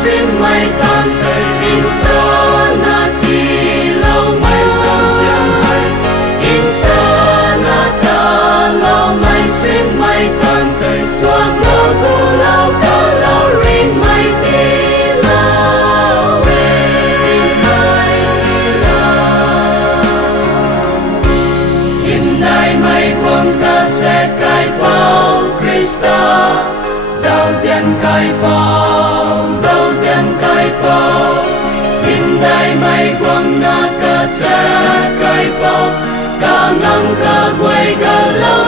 stream mai tan thầy insanity lâu mai dòng dòng hay insanata lâu mai stream mai tan thầy thuộc lâu cu lâu ca lâu rin mai ti lâu rin mai ti lâu him đại mai quang ca sẽ cai bao Krista giao diện cai bao him đại mai quang na ca sẽ cai bao ca ngâm ca quay ca lâu